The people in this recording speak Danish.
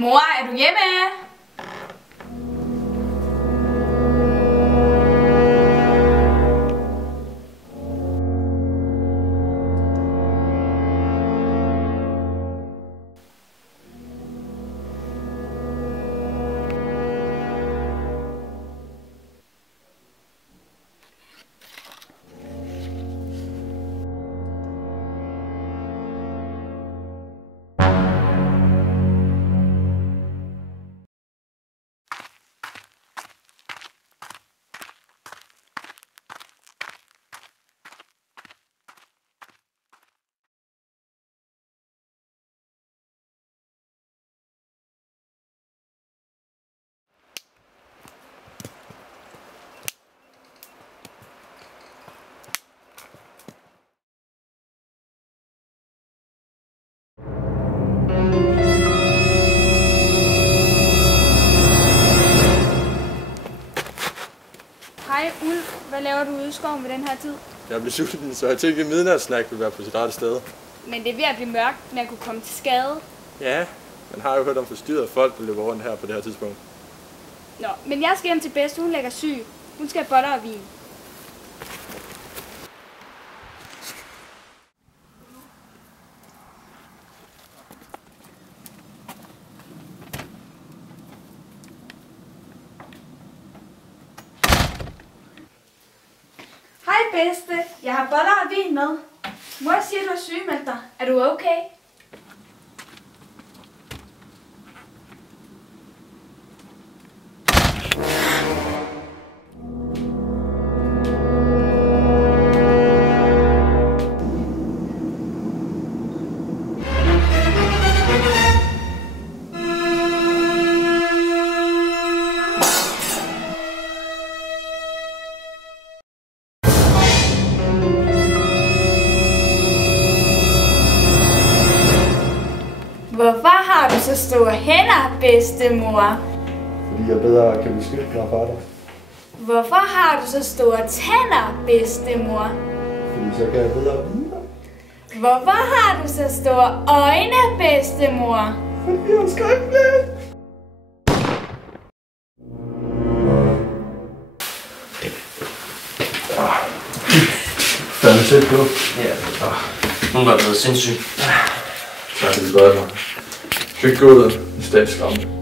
Mor, er du hjemme? Hej Ulf, hvad laver du ude i skoven ved den her tid? Jeg blev sulten, så jeg tænkte, at midnatssnack ville være på sit rette sted. Men det er ved at blive mørkt, men jeg kunne komme til skade. Ja, man har jo hørt om forstyrrede folk, der løber rundt her på det her tidspunkt. Nå, men jeg skal hjem til bedste, hun lægger syg. Hun skal have boller og vin. Hej bedste, jeg har boller og vin med. Mor siger, du er sygemeldt dig. Er du okay? Hvorfor har du så store hænder, bedstemor? Fordi jeg bedre kan beskytte mig fra dig. Hvorfor har du så store tænder, bedstemor? Fordi så kan jeg bedre vide dig. Hvorfor har du så store øjne, bedstemor? Fordi jeg er skrækkelig. Hvad er det selv på? Ja, hun var blevet sindssyg. Så er det godt. Du skal ikke gå ud af statsrammen.